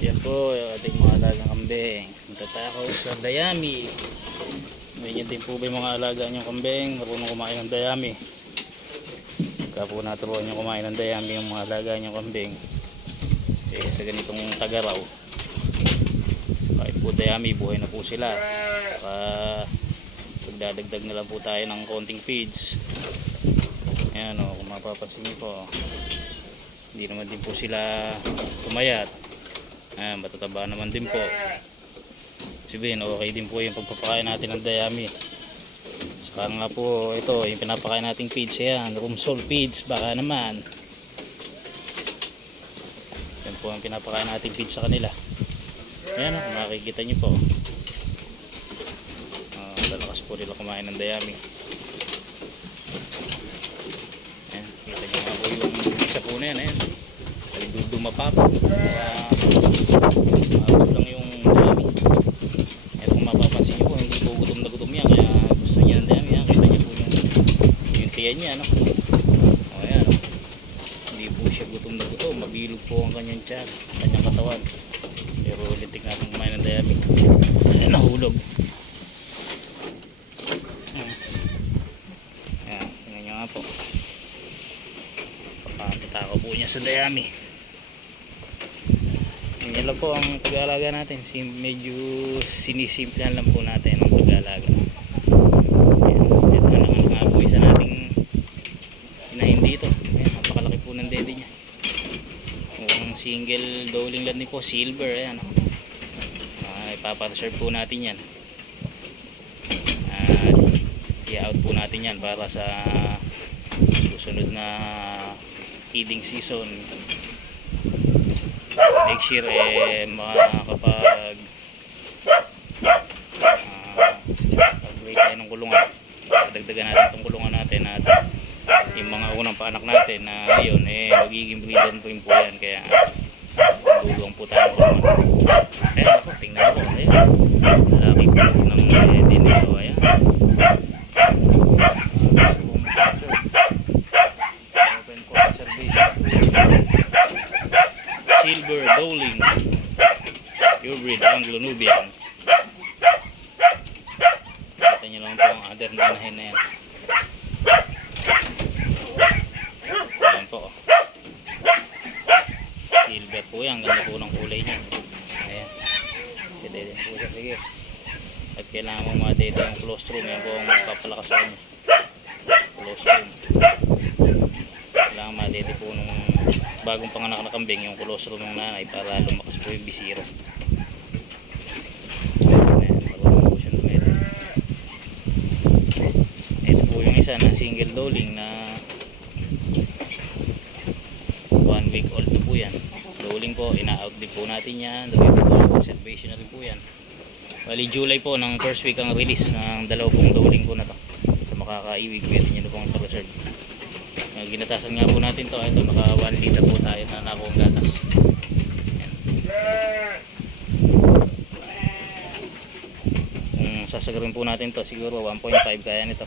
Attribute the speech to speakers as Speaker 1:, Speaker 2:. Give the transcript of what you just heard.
Speaker 1: Yan po, ating mga alagang kambing. Matatakaw sa dayami. Ganyan din po ba yung mga alaga niyong kambing? Marunong kumain ng dayami. Pagka po naturuan niyo kumain ng dayami yung mga alaga niyong kambing. Eh, sa ganitong tagaraw. Kahit po dayami, buhay na po sila. Saka magdadagdag na lang po tayo ng konting feeds. Ayan o, kung mapapansin niyo po. Hindi naman din po sila tumayat. Ayan, matataba naman din po. Sabihin, okay din po yung pagpapakain natin ng dayami. Saka nga po, ito, yung pinapakain nating feeds yan. Room salt feeds, baka naman. Yan po ang pinapakain nating feeds sa kanila. Ayan, oh, makikita nyo po. Uh, lalakas po nila kumain ng dayami. Ayan, kita nyo nga po yung isa po na yan. Ayan. Nagduduma pa po. Kaya, maabot lang yung dayami. Kaya kung mapapansin nyo po, hindi po gutom na gutom yan. Kaya gusto niya ng dayami. Ayan, kita nyo po yung, yung tiyan niya. No? O, ayan. oh. Hindi po siya gutom na gutom. Mabilog po ang kanyang tiyan, kanyang katawan. Pero lintik natin kumain ng. Ayan, nahulog. Ayan. Tingnan nyo nga po. Papakita ko po niya sa dayami. Yan lang po ang pag-aalaga natin. Sim medyo sinisimplihan lang po natin ang pag-aalaga. Ito na lang nga po isa nating inahin dito. Ayan, napakalaki po ng dede niya. Mukhang single dowling lang po, silver. Ayan, oh. Ah, ipapareserve po natin yan. At i-out po natin yan para sa susunod na feeding season next year eh makakapag uh, upgrade tayo ng kulungan. Dagdagan natin itong kulungan natin at yung mga unang paanak natin na yun eh magiging breeder po rin po yan kaya gulong po tayo ng kulungan. Ako tingnan po ayan laki po ng eh, din nito ayan open for observation silver dowling purebred anglo-nubian kita nyo lang po ang other na inahin na yan. Ayan po. Silver po yan. Ganda po ng kulay niya. Ayan. Pwede din po siya. Sige. At kailangan mo madede yung colostrum yan po ang magpapalakas kanya colostrum kailangan madede po nung bagong panganak na kambing yung colostrum ng nanay para lumakas po yung dumede. ito po yung isa na single dowling na one week old na po yan. Dowling po ina-out din po natin yan. Conservation na rin po yan. Bali July po ng first week ang release ng dalawang dowling po na to. Sa makakaiwig pwede nyo na pong ito-reserve Uh, ginatasan nga po natin to. Ito naka 1 liter po tayo na nakuha gatas. Ayan. kung sasagarin po natin to. Siguro 1.5 kaya nito